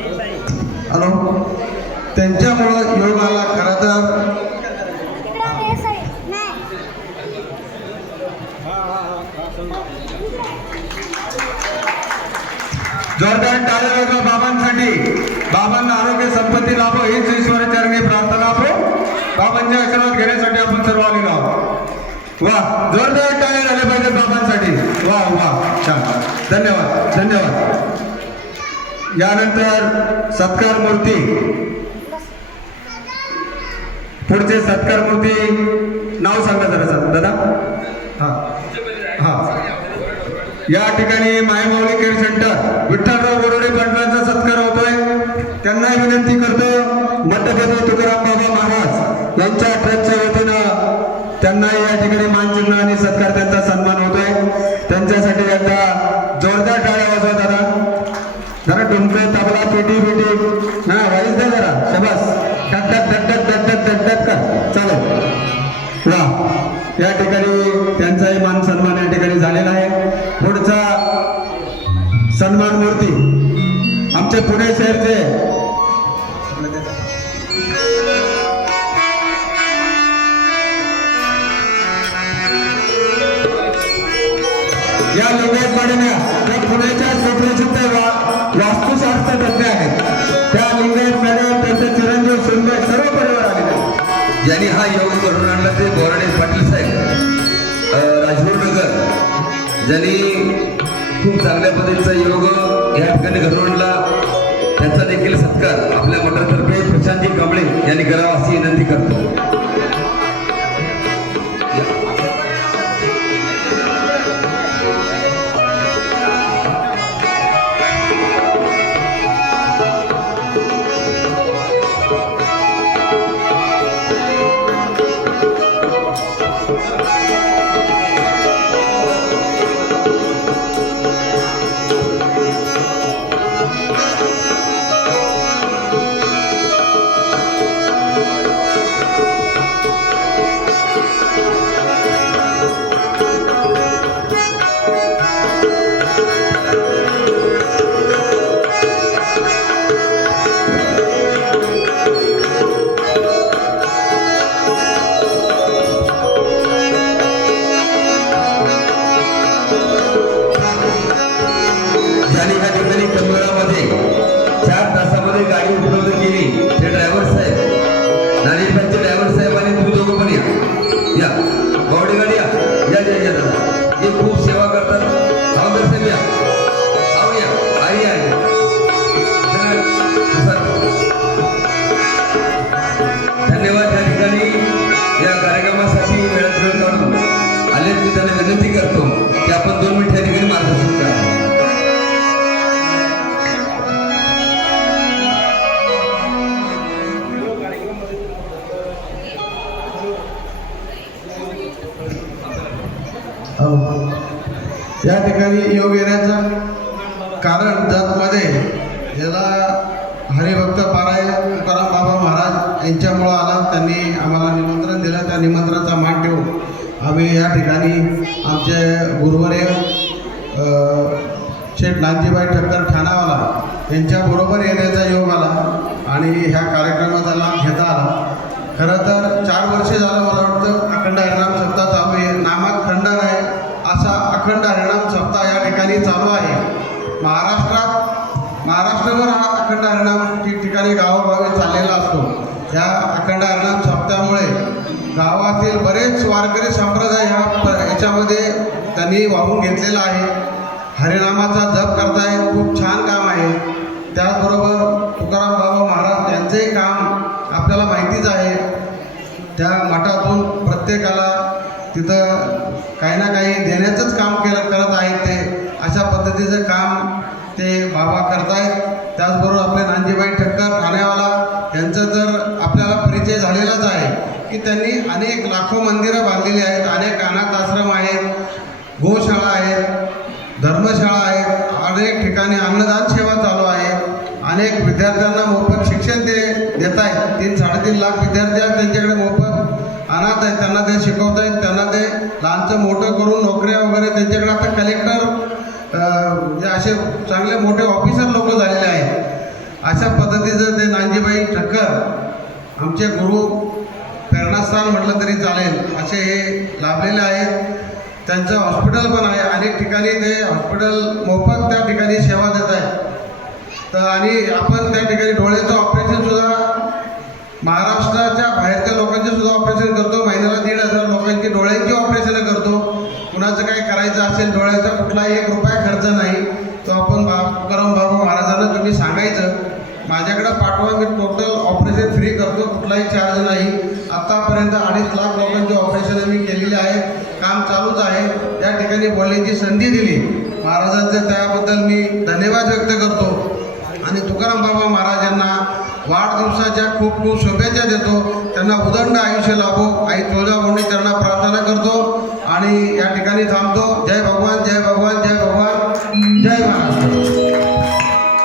Hello, त्यांच्यामुळं योग आला. खरं तर जोरदार टाळ्या वाजवा बाबांसाठी. बाबांना आरोग्य संपत्ती लाभो हीच ईश्वराचरणी प्रार्थना हो. बाबांचे आशीर्वाद घेण्यासाठी आपण सर्व आलेलो आहोत. वा, जोरदार टाळ्या झाल्या पाहिजेत बाबांसाठी. वा वा, छान, धन्यवाद धन्यवाद. यानंतर सत्कार मूर्ती, पुढचे सत्कार मूर्ती नाव सांगा जरा दादा. हा हा, या ठिकाणी मायमाऊली केअर सेंटर विठ्ठलराव बोरोडे पाटलांचा सत्कार होतोय. त्यांनाही विनंती करतो मठपती तुकाराम बाबा महाराज यांच्या ट्रस्टच्या वतीनं त्यांनाही या ठिकाणी मानचिन्ह आणि सत्कार त्यांचा सन्मान होतोय. त्यांच्यासाठी एकदा जोरदार टाळ्या वाजवा दादा. जरा डुमके तबला पेटी पेटी हा वाईस द्या जरा. शबास, टक टक टक टक टक टक टक टक कर चालेल. वा, या ठिकाणी त्यांचाही मान सन्मान या ठिकाणी झालेला आहे. पुढचा सन्मान मूर्ती आमचे पुणे शहरचे या लिंगायत पाडण्या त्या पुण्याच्या सुप्रसिद्ध वास्तुशास्त्र तज्ञ आहेत. त्या लिंगायत मॅडम त्यांचे चिरंजीव सुनबाई सर्व परिवार आलेले आहेत. ज्यांनी हा योग करून आणला ते बोराडे पाटील साहेब राजगुरुनगर, ज्यांनी खूप चांगल्या पद्धतीचा योग या ठिकाणी घडवून आणला. त्यांचा देखील सत्कार आपल्या मठातर्फे प्रशांतजी कांबळे यांनी करावा अशी विनंती करतो. गाडी उपलब्ध केली ते ड्रायव्हर साहेब, नाणेबाईचे ड्रायव्हर साहेब आणि तुम्ही दोघं पण या गावडी गाडी या हे खूप सेवा करतात. हवालदार साहेब या, आओ या, आई आहे. धन्यवाद. त्या ठिकाणी या कार्यक्रमासाठी वेळात वेळ काढून आले मी त्यांना विनंती करतो की आपण 2 मिनिट या ठिकाणी मार्गदर्शन करा. या ठिकाणी योग येण्याचं कारण जतमध्ये ज्याला हरिभक्त पारायण तुकाराम बाबा महाराज यांच्यामुळं आला. त्यांनी आम्हाला निमंत्रण दिलं. त्या निमंत्रणाचा मान ठेवून आम्ही या ठिकाणी आमचे गुरुवर्य शेठ नानजीबाई ठक्कर ठाणावाला यांच्याबरोबर येण्याचा योग आला आणि ह्या कार्यक्रमाचा लाभ घेता आला. खरं तर 4 वर्षे झालं मला वाटतं अखंड हरिनाम सप्ताह चालू आहे. नामात खंड नाही असा अखंड हरिनाम सप्ताह या ठिकाणी चालू आहे. महाराष्ट्रभर हा अखंड हरिनाम ठिकठिकाणी गावोगावी चाललेला असतो. या अखंड हरिनाम सप्ताहामुळे गावातील बरेच वारकरी संप्रदाय याच्यामध्ये त्यांनी वाहून घेतलेला आहे. हरिनामाचा जप करताय, खूप छान काम आहे. त्याचबरोबर तुकाराम बाबा महाराज यांचंही काम आपल्याला माहितीच आहे. त्या मठातून प्रत्येकाला तिथं काही ना काही देण्याचंच काम करत आहेत. ते अशा पद्धतीचं काम ते बाबा करत आहेत. त्याचबरोबर आपले नानजीबाई ठक्कर ठाणेवाला यांचा तर आपल्याला परिचय झालेलाच आहे की त्यांनी अनेक लाखो मंदिरं बांधलेली आहेत. अनेक अनाथ आश्रम आहेत, गोशाळा आहेत, धर्मशाळा आहेत, अनेक ठिकाणी अन्नदान सेवा चालू आहे. अनेक विद्यार्थ्यांना मोफत शिक्षण ते देत आहेत. 3-3.5 लाख विद्यार्थी आहेत त्यांच्याकडे मोफत अनाथ आहेत. त्यांना ते शिकवत आहेत. त्यांना ते लहानचं मोठं करून नोकऱ्या वगैरे त्यांच्याकडे आता कलेक्टर असे चांगले मोठे ऑफिसर लोक झालेले आहेत. अशा पद्धतीचं ते नानजीबाई ठक्कर आमचे गुरु प्रेरणास्थान म्हटलं तरी चालेल असे हे लाभलेले आहेत. त्यांचं हॉस्पिटल पण आहे. अनेक ठिकाणी ते हॉस्पिटल मोफत त्या ठिकाणी सेवा देत आहेत. तर आणि आपण त्या ठिकाणी डोळ्याचं ऑपरेशनसुद्धा महाराष्ट्राच्या बाहेरच्या लोकांचे सुद्धा ऑपरेशन करतो. महिन्याला 1,500 लोकांची डोळ्यांची ऑपरेशन करतो. कुणाचं काय करायचं असेल डोळ्याचा कुठलाही 1 रुपया खर्च नाही. तो आपण तुकाराम बाबा महाराजांना तुम्ही सांगायचं माझ्याकडे पाठवा, मी टोटल ऑपरेशन फ्री करतो, कुठलाही चार्ज नाही. आत्तापर्यंत 2.5 लाख लोकांची ऑपरेशन मी केलेली आहे. काम चालूच आहे. या ठिकाणी बोलण्याची संधी दिली महाराजांचं त्याबद्दल मी धन्यवाद व्यक्त करतो. आणि तुकाराम बाबा महाराजांना वाढदिवसाच्या खूप खूप शुभेच्छा देतो. त्यांना उदंड आयुष्य लाभो आई तुळजाभवानी त्यांना प्रार्थना करतो आणि या ठिकाणी थांबतो. जय भगवान, जय भगवान, जय भगवान, जय महाराज.